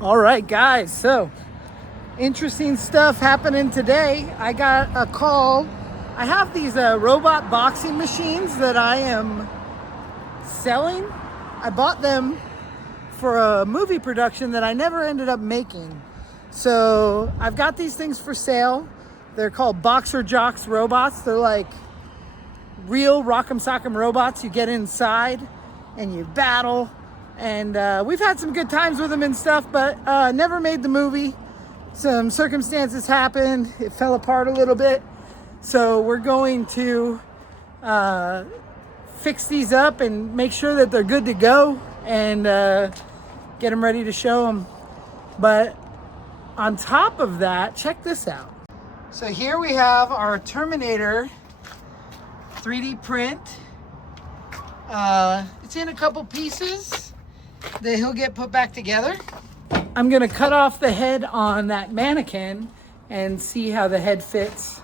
All right, guys, so interesting stuff happening today. I got a call. I have these robot boxing machines that I am selling. I bought them for a movie production that I never ended up making. So I've got these things for sale. They're called Boxer Jocks robots. They're like real Rock'em Sock'em robots. You get inside and you battle. And we've had some good times with them and stuff, but never made the movie. Some circumstances happened. It fell apart a little bit. So we're going to fix these up and make sure that they're good to go and get them ready to show them. But on top of that, check this out. So here we have our Terminator 3D print. It's in a couple pieces that he'll get put back together. I'm gonna cut off the head on that mannequin and see how the head fits.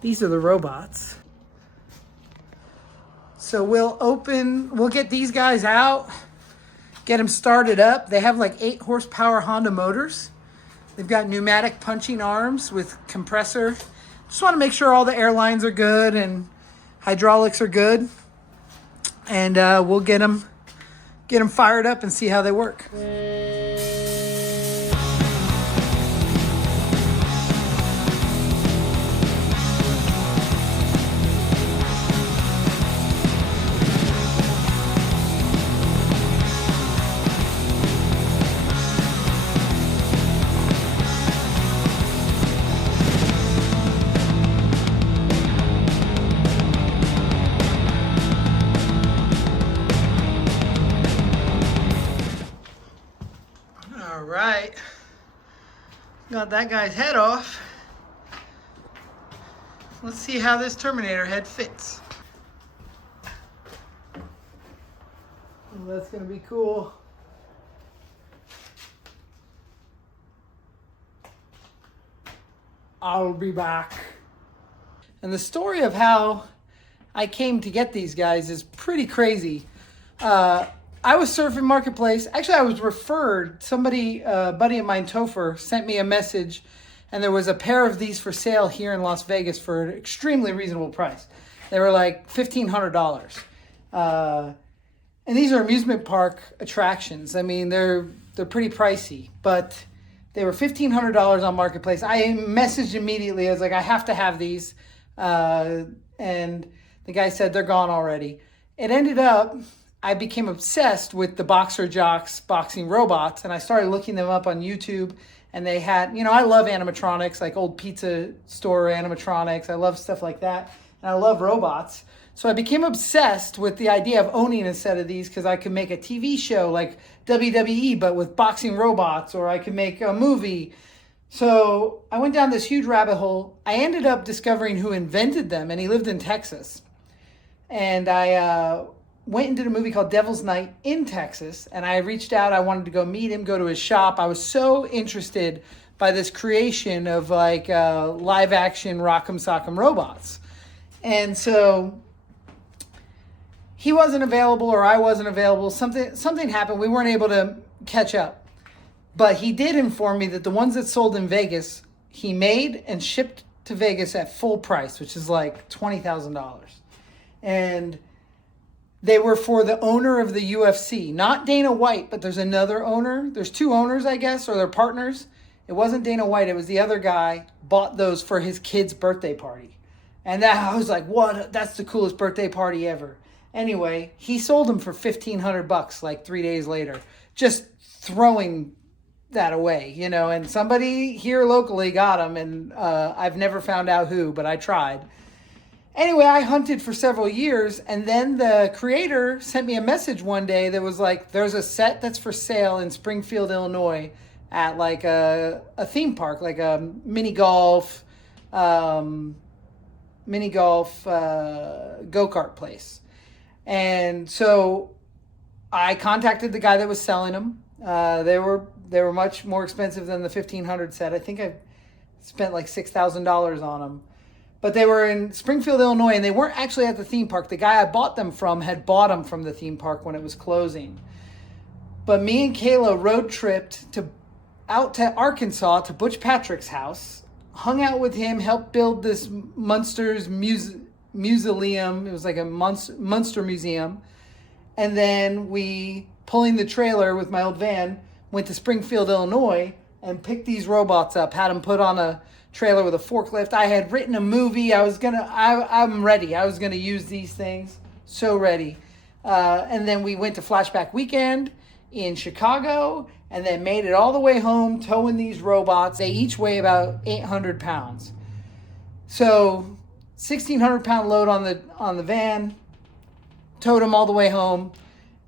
These are the robots. So we'll get these guys out, get them started up. They have like 8 horsepower Honda motors. They've got pneumatic punching arms with compressor. Just want to make sure all the air lines are good and hydraulics are good. And we'll get them fired up and see how they work. All right, got that guy's head off. Let's see how this Terminator head fits. Well, that's gonna be cool. I'll be back. And the story of how I came to get these guys is pretty crazy. I was surfing Marketplace. Actually, I was referred. Somebody, a buddy of mine, Topher, sent me a message, and there was a pair of these for sale here in Las Vegas for an extremely reasonable price. They were like $1,500. And these are amusement park attractions. I mean, they're pretty pricey, but they were $1,500 on Marketplace. I messaged immediately. I was like, I have to have these. And the guy said, they're gone already. It ended up, I became obsessed with the Boxer Jocks boxing robots, and I started looking them up on YouTube. And they had, I love animatronics, like old pizza store animatronics. I love stuff like that. And I love robots. So I became obsessed with the idea of owning a set of these because I could make a TV show like WWE, but with boxing robots, or I could make a movie. So I went down this huge rabbit hole. I ended up discovering who invented them, and he lived in Texas. And I went and did a movie called Devil's Night in Texas, and I reached out. I wanted to go meet him, go to his shop. I was so interested by this creation of like live action Rock'em Sock'em robots. And so he wasn't available, or I wasn't available. Something happened. We weren't able to catch up. But he did inform me that the ones that sold in Vegas, he made and shipped to Vegas at full price, which is like $20,000. And they were for the owner of the UFC, not Dana White, but there's another owner. There's 2 owners, I guess, or they're partners. It wasn't Dana White. It was the other guy bought those for his kid's birthday party. And I was like, what? That's the coolest birthday party ever. Anyway, he sold them for $1,500 like 3 days later, just throwing that away, and somebody here locally got them, and I've never found out who, but I tried. Anyway, I hunted for several years, and then the creator sent me a message one day that was like, there's a set that's for sale in Springfield, Illinois at like a theme park, like a mini golf go-kart place. And so I contacted the guy that was selling them. They were much more expensive than the $1,500 set. I think I spent like $6,000 on them. But they were in Springfield, Illinois, and they weren't actually at the theme park. The guy I bought them from had bought them from the theme park when it was closing. But me and Kayla road tripped out to Arkansas to Butch Patrick's house, hung out with him, helped build this Munsters Museum. It was like a Munster museum. And then we, pulling the trailer with my old van, went to Springfield, Illinois, and picked these robots up, had them put on a trailer with a forklift. I had written a movie. I'm ready. I was going to use these things. So ready. And then we went to Flashback Weekend in Chicago, and then made it all the way home towing these robots. They each weigh about 800 pounds. So 1,600 pound load on the van, towed them all the way home,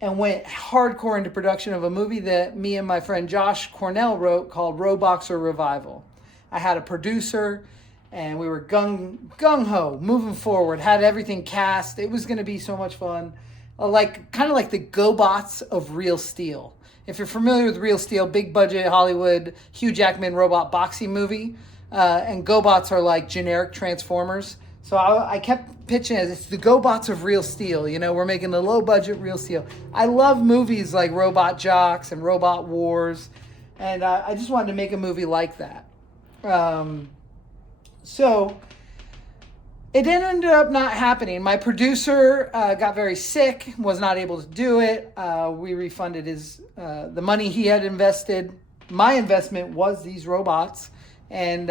and went hardcore into production of a movie that me and my friend Josh Cornell wrote called Roboxer Revival. I had a producer, and we were gung-ho, moving forward, had everything cast. It was going to be so much fun. Kind of like the GoBots of Real Steel. If you're familiar with Real Steel, big budget Hollywood, Hugh Jackman robot boxing movie, and GoBots are like generic Transformers. So I kept pitching it. It's the GoBots of Real Steel. You know, we're making the low budget Real Steel. I love movies like Robot Jocks and Robot Wars, and I just wanted to make a movie like that. So it ended up not happening. My producer got very sick, was not able to do it. We refunded the money he had invested. My investment was these robots, and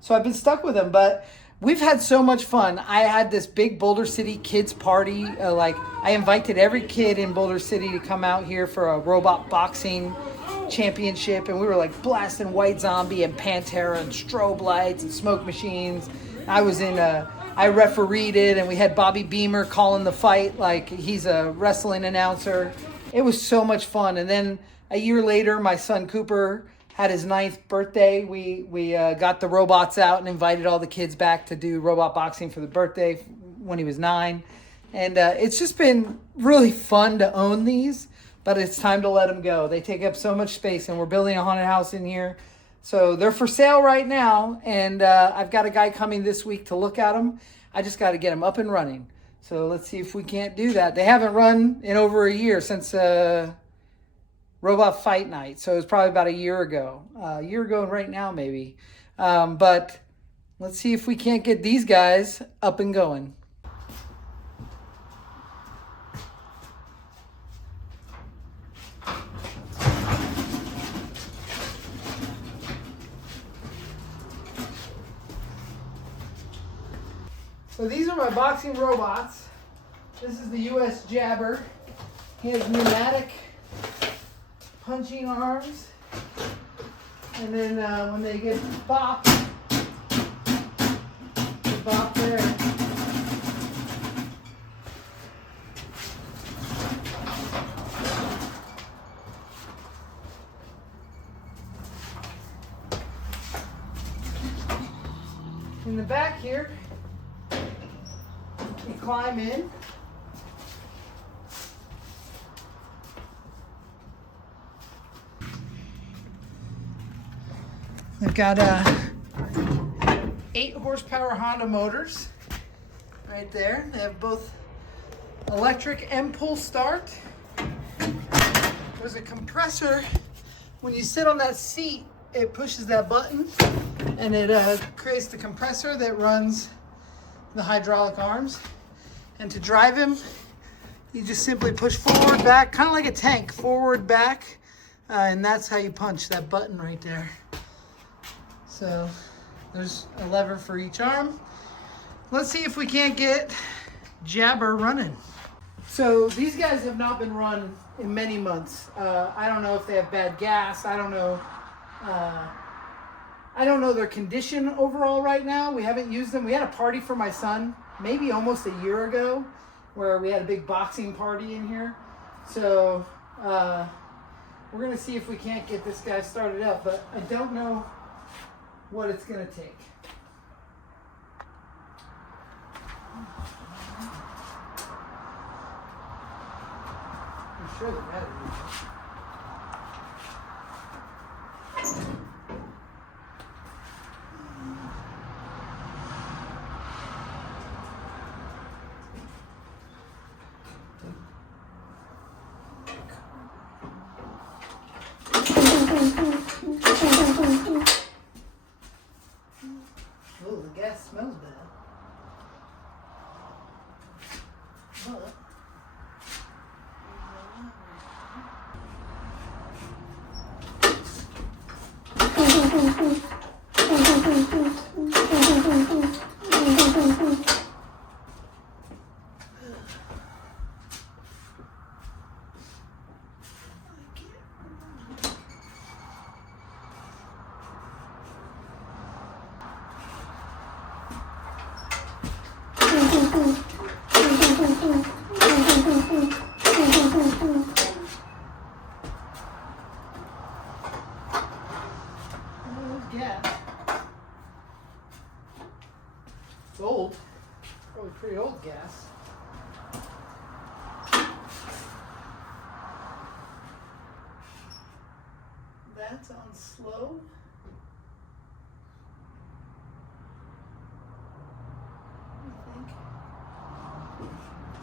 so I've been stuck with them. But we've had so much fun. I had this big Boulder City kids party. I invited every kid in Boulder City to come out here for a robot boxing championship, and we were like blasting White Zombie and Pantera and strobe lights and smoke machines. I refereed it, and we had Bobby Beamer calling the fight like he's a wrestling announcer. It was so much fun. And then a year later, my son Cooper had his 9th birthday. We got the robots out and invited all the kids back to do robot boxing for the birthday when he was 9. And it's just been really fun to own these, but it's time to let them go. They take up so much space, and we're building a haunted house in here. So they're for sale right now, and I've got a guy coming this week to look at them. I just got to get them up and running. So let's see if we can't do that. They haven't run in over a year since Robot Fight Night, so it was probably about a year ago right now maybe. But let's see if we can't get these guys up and going. So these are my boxing robots. This is the US Jabber. He has pneumatic punching arms. And then when they get bopped, they bop there. In the back here, you climb in. They've got 8 horsepower Honda motors right there. They have both electric and pull start. There's a compressor. When you sit on that seat, it pushes that button, and it creates the compressor that runs the hydraulic arms. And to drive him, you just simply push forward, back, kind of like a tank, forward, back, and that's how you punch, that button right there. So there's a lever for each arm. Let's see if we can't get Jabber running. So these guys have not been run in many months. I don't know if they have bad gas. I don't know their condition overall right now. We haven't used them. We had a party for my son maybe almost a year ago where we had a big boxing party in here. So we're going to see if we can't get this guy started up, but I don't know what it's going to take. I'm sure the battery Oh, the gas smells bad. But gas. It's old. Probably pretty old gas. That's on slow. I think.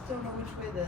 Don't know which way the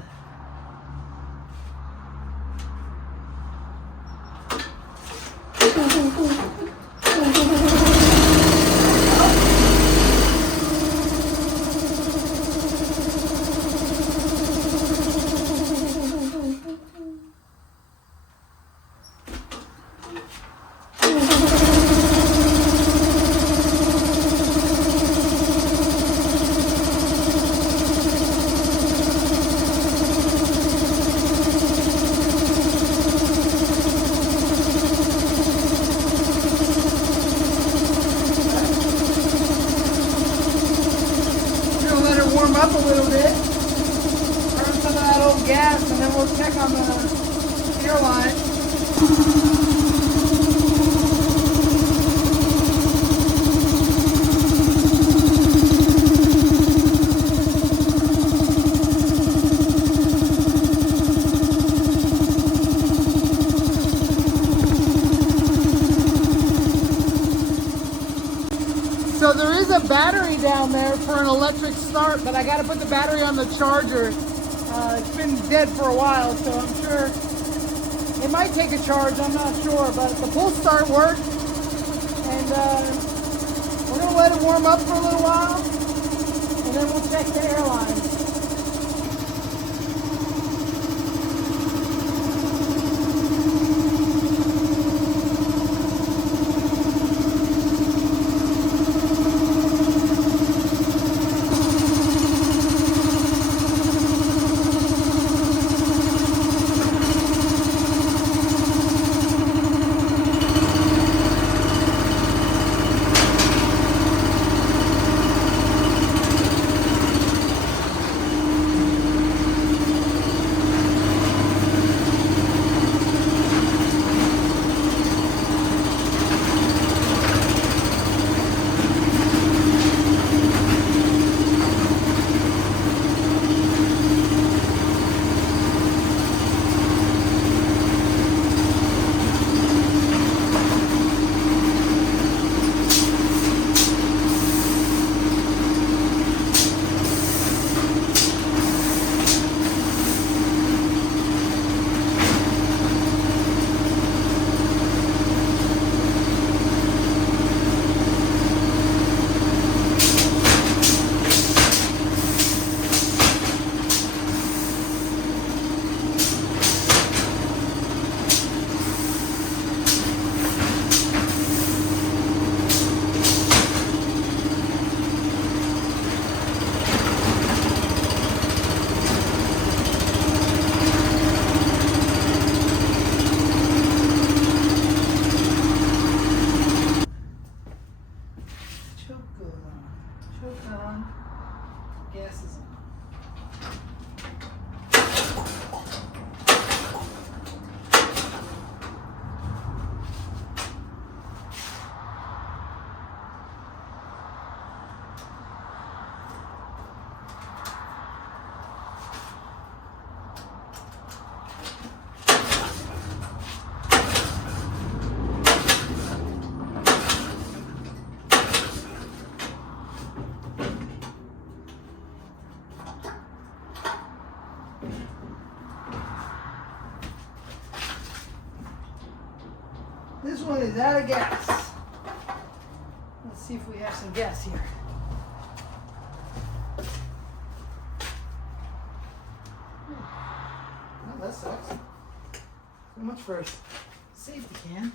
warm up a little bit, burn some of that old gas, and then we'll check on the airline. So there is a battery down there for an electric start, but I got to put the battery on the charger. It's been dead for a while, so I'm sure it might take a charge. I'm not sure, but the pull start worked, and we're going to let it warm up for a little while, and then we'll check the airline. This one is out of gas. Let's see if we have some gas here. Well, that sucks. So much for a safety can.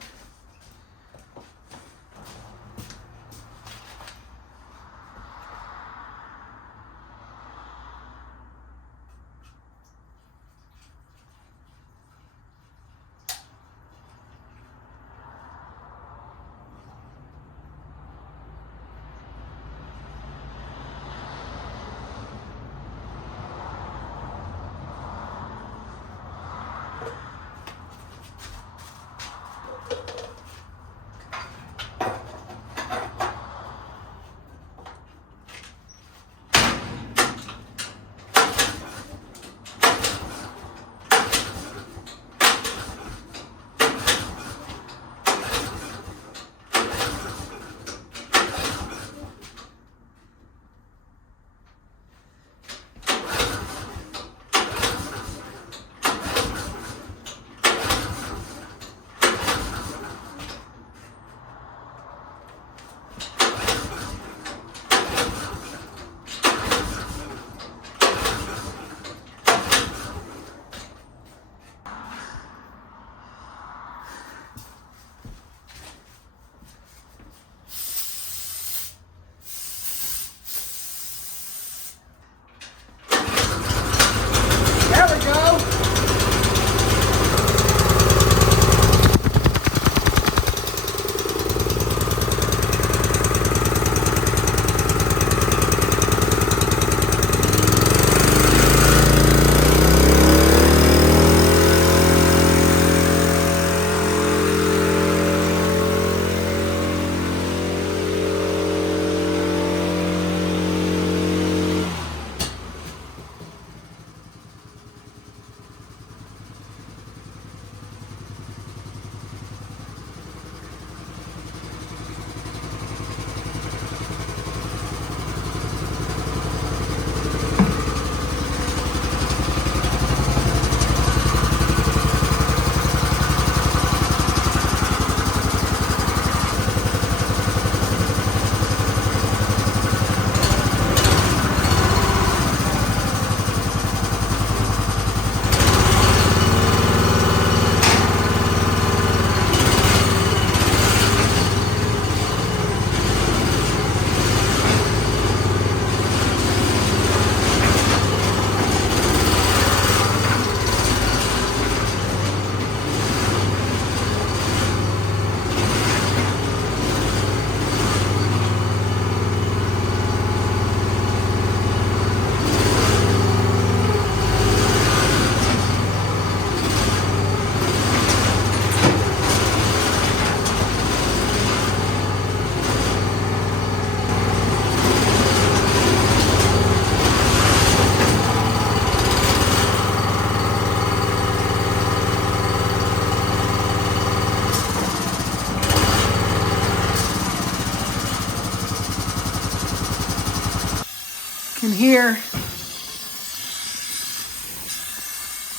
Can hear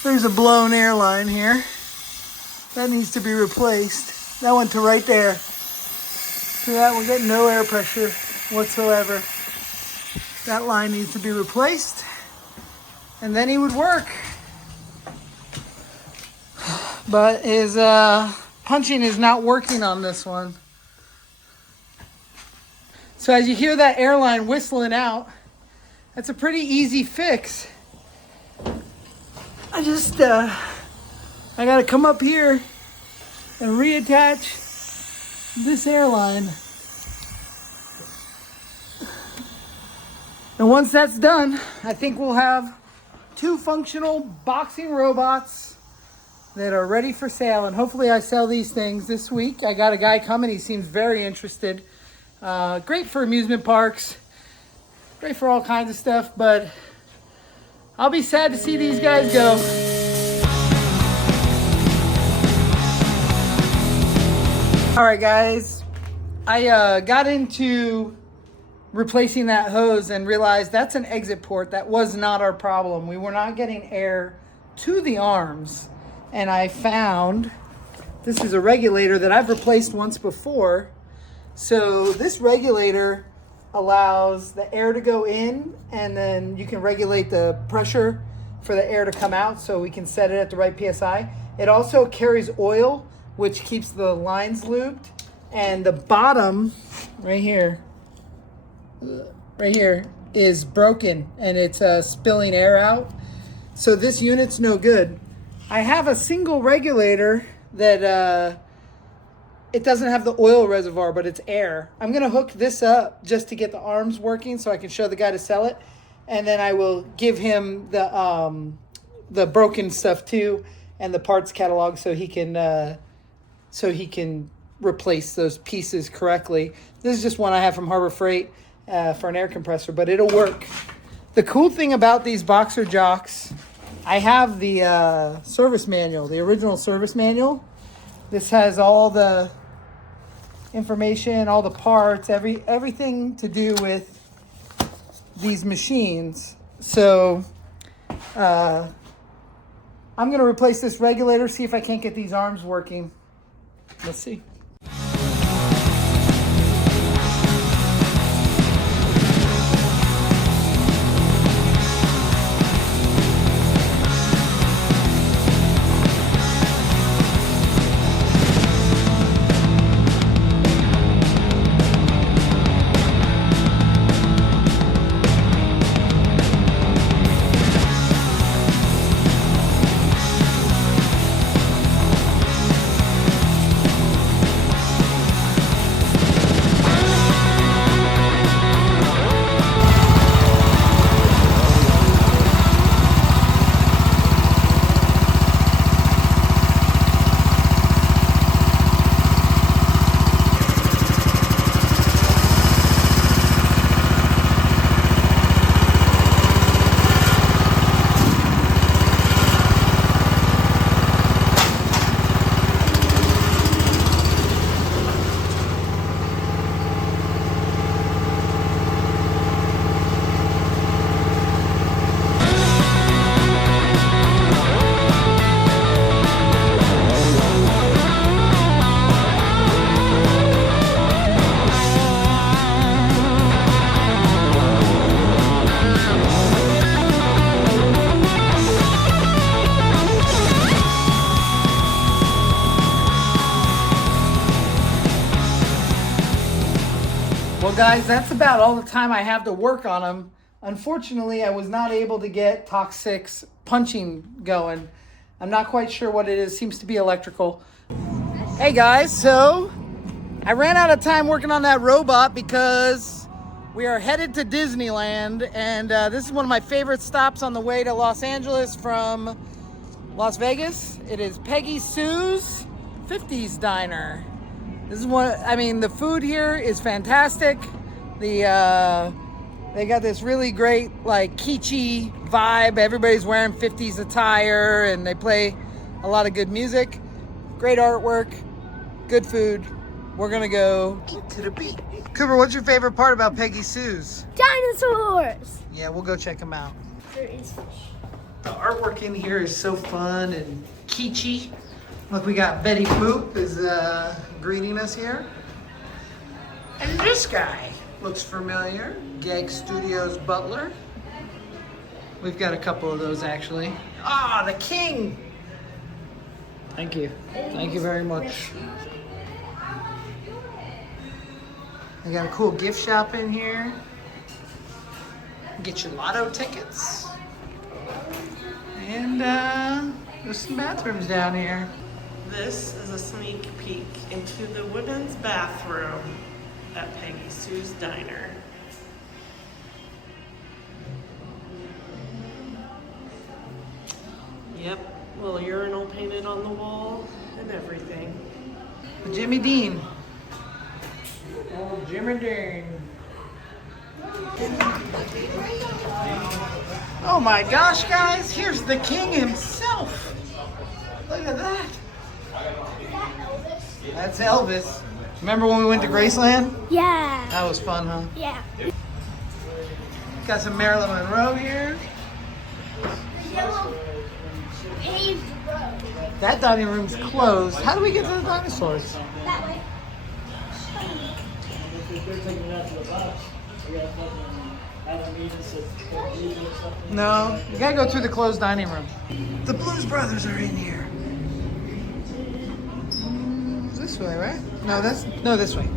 there's a blown airline here. That needs to be replaced. That went to right there. So that we're getting no air pressure whatsoever. That line needs to be replaced. And then he would work. But his punching is not working on this one. So as you hear that airline whistling out, that's a pretty easy fix. I gotta come up here and reattach this airline. And once that's done, I think we'll have 2 functional boxing robots that are ready for sale. And hopefully I sell these things this week. I got a guy coming, he seems very interested. Great for amusement parks, great for all kinds of stuff, but I'll be sad to see these guys go. All right, guys, I got into replacing that hose and realized that's an exit port. That was not our problem. We were not getting air to the arms. And I found This is a regulator that I've replaced once before. So this regulator allows the air to go in, and then you can regulate the pressure for the air to come out, so we can set it at the right PSI. It also carries oil, which keeps the lines lubed. And the bottom right here is broken, and it's spilling air out. So this unit's no good. I have a single regulator that it doesn't have the oil reservoir, but it's air. I'm gonna hook this up just to get the arms working so I can show the guy to sell it. And then I will give him the broken stuff too, and the parts catalog so he can replace those pieces correctly. This is just one I have from Harbor Freight for an air compressor, but it'll work. The cool thing about these boxer jocks, I have the service manual, the original service manual. This has all the information, all the parts, everything to do with these machines. So I'm going to replace this regulator, see if I can't get these arms working. Let's see. Well, guys, that's about all the time I have to work on them. Unfortunately, I was not able to get Tox 6 punching going. I'm not quite sure what it is. Seems to be electrical. Hey, guys, so I ran out of time working on that robot because we are headed to Disneyland, and this is one of my favorite stops on the way to Los Angeles from Las Vegas. It is Peggy Sue's 50s Diner. This is one, I mean, the food here is fantastic. They got this really great, like, kitschy vibe. Everybody's wearing 50s attire, and they play a lot of good music. Great artwork, good food. We're gonna go to the beach. Cooper, what's your favorite part about Peggy Sue's? Dinosaurs! Yeah, we'll go check them out. There is fish. The artwork in here is so fun and kitschy. Look, we got Betty Boop is greeting us here. And this guy looks familiar. Gag Studios butler. We've got a couple of those, actually. Ah, the king! Thank you. Thank you very much. I got a cool gift shop in here. Get your lotto tickets. And there's some bathrooms down here. This is a sneak peek into the women's bathroom at Peggy Sue's Diner. Yep, little urinal painted on the wall and everything. Jimmy Dean. Oh, Jimmy Dean. Oh my gosh, guys, here's the king himself. Look at that. That's Elvis. Remember when we went to Graceland? Yeah. That was fun, huh? Yeah. Got some Marilyn Monroe here. Yellow paved road. That dining room's closed. How do we get to the dinosaurs? That way. No, you gotta go through the closed dining room. The Blues Brothers are in here. This way, right? No, this way.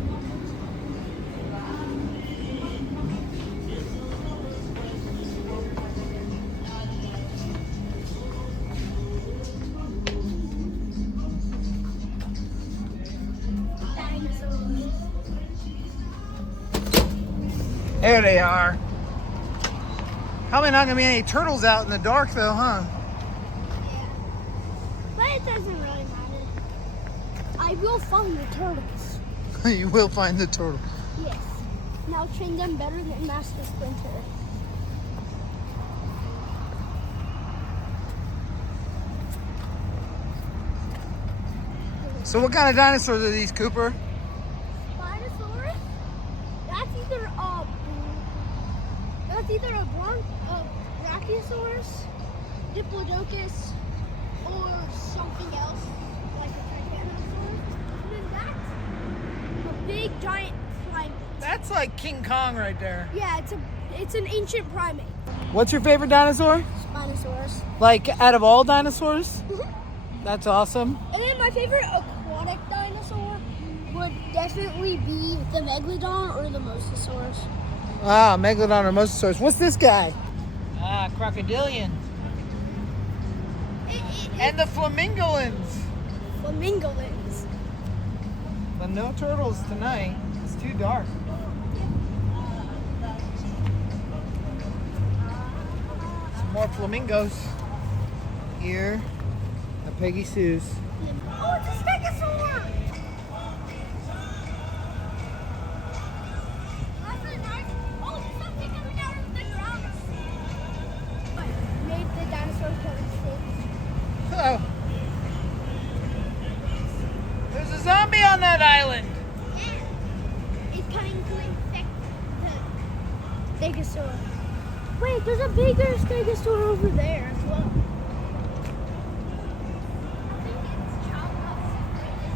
There they are. Probably not gonna be any turtles out in the dark though, huh? But it doesn't really matter. I will find the turtles. You will find the turtle. Yes. And I'll train them better than Master Splinter. So what kind of dinosaurs are these, Cooper? Spinosaurus? That's either a Brachiosaurus, Diplodocus, or something else, like a Titanosaurus. And then that's a big giant primate. That's like King Kong right there. Yeah, it's an ancient primate. What's your favorite dinosaur? Spinosaurus. Like out of all dinosaurs? That's awesome. And then my favorite aquatic dinosaur would definitely be the Megalodon or the Mosasaurus. Ah, Megalodon or Mosasaurus. What's this guy? Ah, crocodilian. And the flamingolins. Flamingolins. But no turtles tonight. It's too dark. Some more flamingos here at Peggy Sue's. Oh, it's a stegosaur! That's really nice. Oh, there's something coming out of the ground. Made the dinosaurs go extinct. Oh. There's a zombie on that island. Yeah. It's coming to infect the stegosaur. Wait, there's a bigger stegosaur over there as well. I think it's child separated.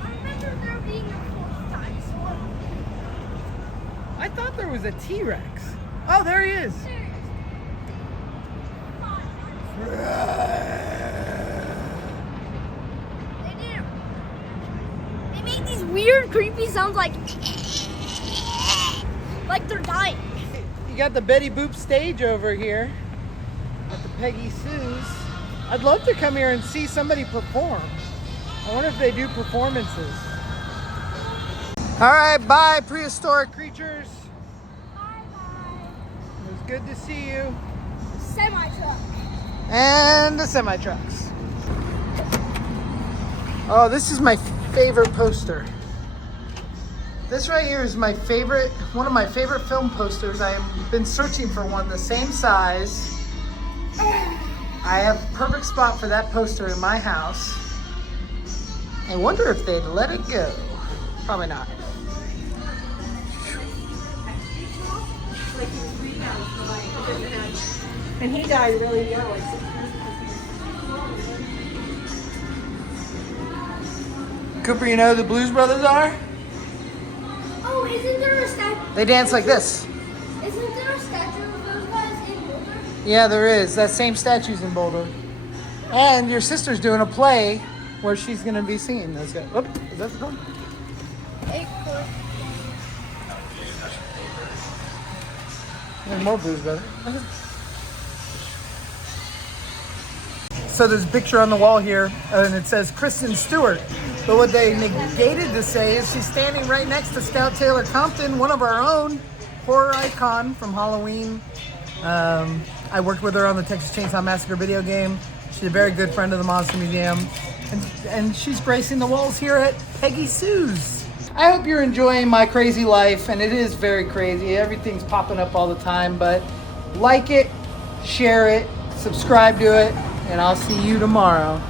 I remember there being a fourth dinosaur. I thought there was a T-Rex. Oh, there he is. There it is. They made these weird, creepy sounds like they're dying. You got the Betty Boop stage over here at the Peggy Sue's. I'd love to come here and see somebody perform. I wonder if they do performances. All right, bye, prehistoric creatures. Bye-bye. It was good to see you. Semi-truck. And the semi-trucks. Oh, this is my favorite poster. This right here is my favorite, one of my favorite film posters. I have been searching for one the same size. I have a perfect spot for that poster in my house. I wonder if they'd let it go. Probably not. And he died really young. Cooper, you know who the Blues Brothers are? Oh, isn't there a statue? They dance like this. Isn't there a statue of those guys in Boulder? Yeah, there is. That same statue's in Boulder. And your sister's doing a play where she's going to be singing those guys. Oop, is that the door? Hey, cool. There's more Blues Brothers. So there's a picture on the wall here, and it says Kristen Stewart. But what they negated to say is she's standing right next to Scout Taylor Compton, one of our own, horror icon from Halloween. I worked with her on the Texas Chainsaw Massacre video game. She's a very good friend of the Monster Museum. And she's gracing the walls here at Peggy Sue's. I hope you're enjoying my crazy life, and it is very crazy. Everything's popping up all the time, but like it, share it, subscribe to it, and I'll see you tomorrow.